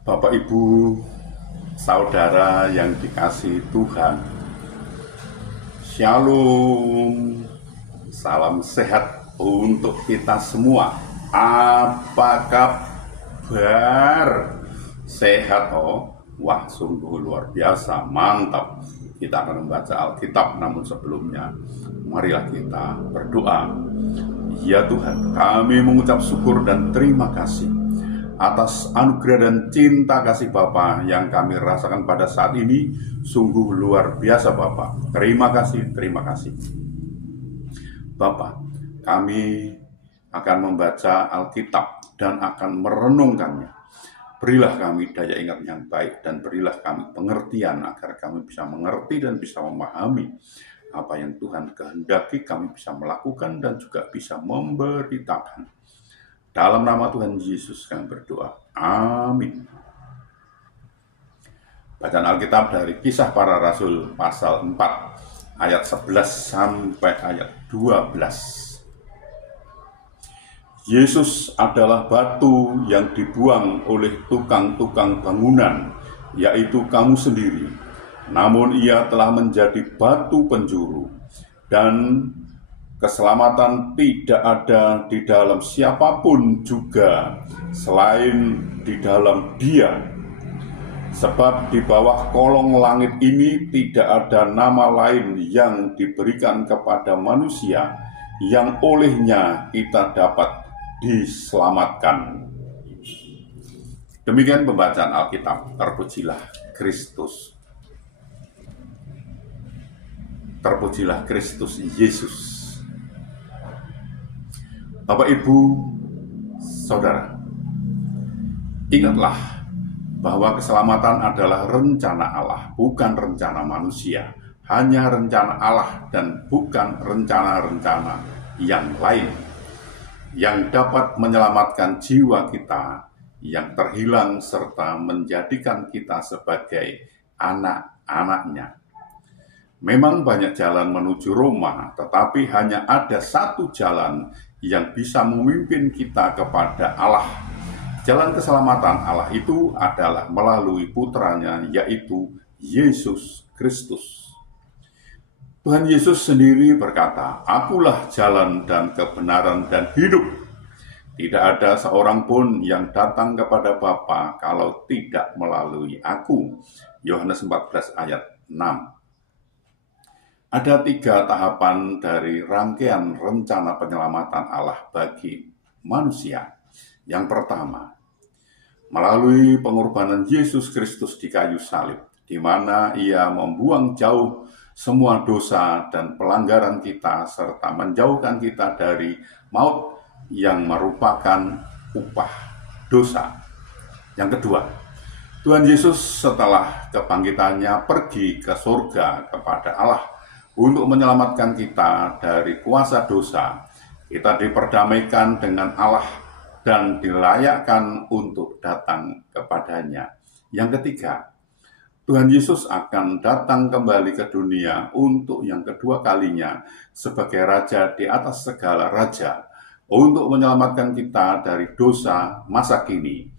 Bapak, Ibu, saudara yang dikasihi Tuhan, Shalom, salam sehat untuk kita semua. Apa kabar? Sehat oh? Wah, sungguh luar biasa, mantap. Kita akan membaca Alkitab, namun sebelumnya marilah kita berdoa. Ya Tuhan, kami mengucap syukur dan terima kasih atas anugerah dan cinta kasih Bapa yang kami rasakan pada saat ini. Sungguh luar biasa Bapa. Terima kasih, terima kasih. Bapa, kami akan membaca Alkitab dan akan merenungkannya. Berilah kami daya ingat yang baik dan berilah kami pengertian agar kami bisa mengerti dan bisa memahami apa yang Tuhan kehendaki kami bisa melakukan dan juga bisa memberitakan. Dalam nama Tuhan Yesus kami berdoa. Amin. Bacaan Alkitab dari Kisah Para Rasul pasal 4 ayat 11 sampai ayat 12. Yesus adalah batu yang dibuang oleh tukang-tukang bangunan, yaitu kamu sendiri. Namun ia telah menjadi batu penjuru, dan keselamatan tidak ada di dalam siapapun juga selain di dalam Dia. Sebab di bawah kolong langit ini tidak ada nama lain yang diberikan kepada manusia yang olehnya kita dapat diselamatkan. Demikian pembacaan Alkitab. Terpujilah Kristus. Terpujilah Kristus Yesus. Bapak, Ibu, Saudara, ingatlah bahwa keselamatan adalah rencana Allah, bukan rencana manusia. Hanya rencana Allah dan bukan rencana-rencana yang lain yang dapat menyelamatkan jiwa kita yang terhilang serta menjadikan kita sebagai anak-anaknya. Memang banyak jalan menuju Roma, tetapi hanya ada satu jalan yang bisa memimpin kita kepada Allah. Jalan keselamatan Allah itu adalah melalui putranya, yaitu Yesus Kristus. Tuhan Yesus sendiri berkata, "Akulah jalan dan kebenaran dan hidup. Tidak ada seorang pun yang datang kepada Bapa kalau tidak melalui aku." Yohanes 14 ayat 6. Ada 3 tahapan dari rangkaian rencana penyelamatan Allah bagi manusia. Yang pertama, melalui pengorbanan Yesus Kristus di kayu salib, di mana Ia membuang jauh semua dosa dan pelanggaran kita, serta menjauhkan kita dari maut yang merupakan upah dosa. Yang kedua, Tuhan Yesus setelah kebangkitannya pergi ke surga kepada Allah untuk menyelamatkan kita dari kuasa dosa. Kita diperdamaikan dengan Allah dan dilayakkan untuk datang kepadanya. Yang ketiga, Tuhan Yesus akan datang kembali ke dunia untuk yang kedua kalinya sebagai Raja di atas segala raja, untuk menyelamatkan kita dari dosa masa kini.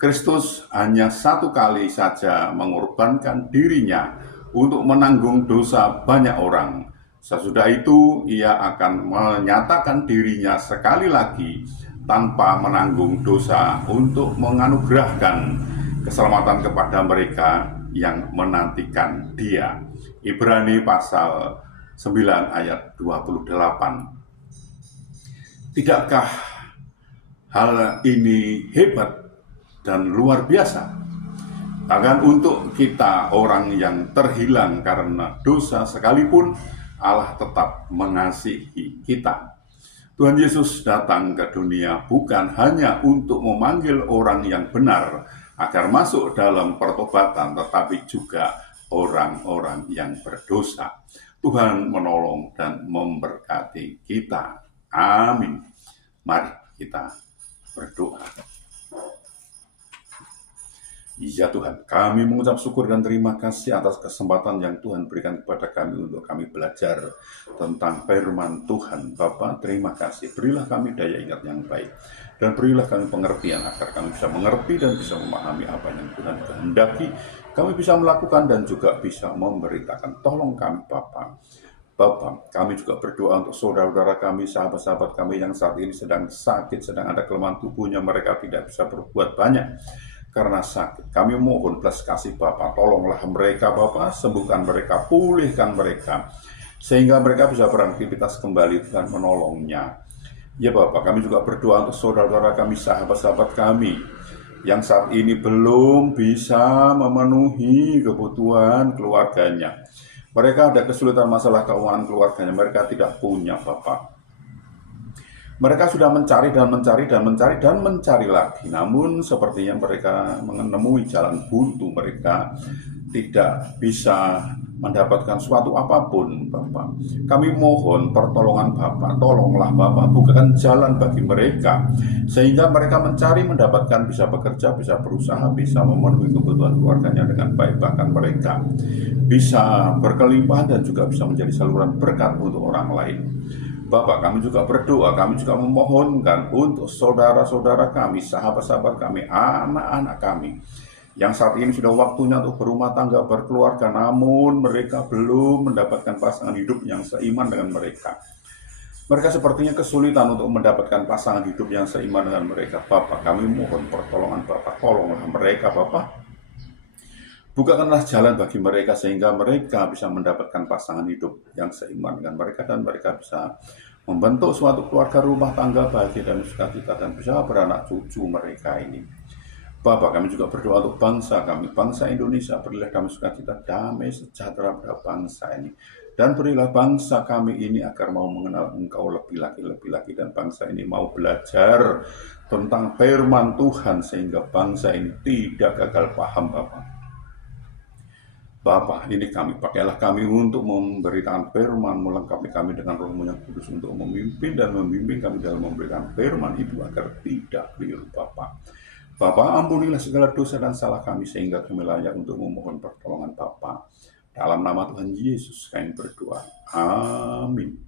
Kristus hanya satu kali saja mengorbankan dirinya untuk menanggung dosa banyak orang. Sesudah itu, Ia akan menyatakan dirinya sekali lagi tanpa menanggung dosa untuk menganugerahkan keselamatan kepada mereka yang menantikan Dia. Ibrani pasal 9 ayat 28. Tidakkah hal ini hebat dan luar biasa? Bahkan untuk kita orang yang terhilang karena dosa sekalipun, Allah tetap mengasihi kita. Tuhan Yesus datang ke dunia bukan hanya untuk memanggil orang yang benar agar masuk dalam pertobatan, tetapi juga orang-orang yang berdosa. Tuhan menolong dan memberkati kita. Amin. Mari kita berdoa. Ya Tuhan, kami mengucap syukur dan terima kasih atas kesempatan yang Tuhan berikan kepada kami untuk kami belajar tentang firman Tuhan. Bapa, terima kasih. Berilah kami daya ingat yang baik. Dan berilah kami pengertian agar kami bisa mengerti dan bisa memahami apa yang Tuhan kehendaki. Kami bisa melakukan dan juga bisa memberitakan. Tolong kami Bapa. Bapak, kami juga berdoa untuk saudara-saudara kami, sahabat-sahabat kami yang saat ini sedang sakit, sedang ada kelemahan tubuhnya, mereka tidak bisa berbuat banyak karena sakit. Kami mohon belas kasih Bapak, tolonglah mereka Bapak, sembuhkan mereka, pulihkan mereka, sehingga mereka bisa beraktivitas kembali dengan menolongnya. Ya Bapak, kami juga berdoa untuk saudara-saudara kami, sahabat-sahabat kami, yang saat ini belum bisa memenuhi kebutuhan keluarganya. Mereka ada kesulitan masalah keuangan keluarganya, mereka tidak punya Bapak. Mereka sudah mencari dan mencari dan mencari dan mencari lagi. Namun sepertinya mereka menemui jalan buntu, mereka tidak bisa mendapatkan suatu apapun Bapak. Kami mohon pertolongan Bapak, tolonglah Bapak, bukakan jalan bagi mereka, sehingga mereka mencari, mendapatkan, bisa bekerja, bisa berusaha, bisa memenuhi kebutuhan keluarganya dengan baik. Bahkan mereka bisa berkelimpahan dan juga bisa menjadi saluran berkat untuk orang lain. Bapak, kami juga berdoa, kami juga memohonkan untuk saudara-saudara kami, sahabat-sahabat kami, anak-anak kami, yang saat ini sudah waktunya untuk berumah tangga, berkeluarga, namun mereka belum mendapatkan pasangan hidup yang seiman dengan mereka. Mereka sepertinya kesulitan untuk mendapatkan pasangan hidup yang seiman dengan mereka. Bapak, kami mohon pertolongan Bapak, tolonglah mereka Bapak. Bukakanlah jalan bagi mereka sehingga mereka bisa mendapatkan pasangan hidup yang seiman dengan mereka dan mereka bisa membentuk suatu keluarga rumah tangga bahagia dan sukacita dan bisa beranak cucu mereka ini. Bapak, kami juga berdoa untuk bangsa kami, bangsa Indonesia. Berilah kami sukacita, damai, sejahtera pada bangsa ini. Dan berilah bangsa kami ini agar mau mengenal Engkau lebih lagi, dan bangsa ini mau belajar tentang firman Tuhan sehingga bangsa ini tidak gagal paham Bapak. Bapa, ini kami, pakailah kami untuk memberitakan firman, melengkapi kami dengan Roh-Mu yang kudus untuk memimpin dan membimbing kami dalam memberikan firman itu agar tidak keliru Bapa. Bapa, ampunilah segala dosa dan salah kami sehingga kami layak untuk memohon pertolongan Bapa. Dalam nama Tuhan Yesus kami berdoa. Amin.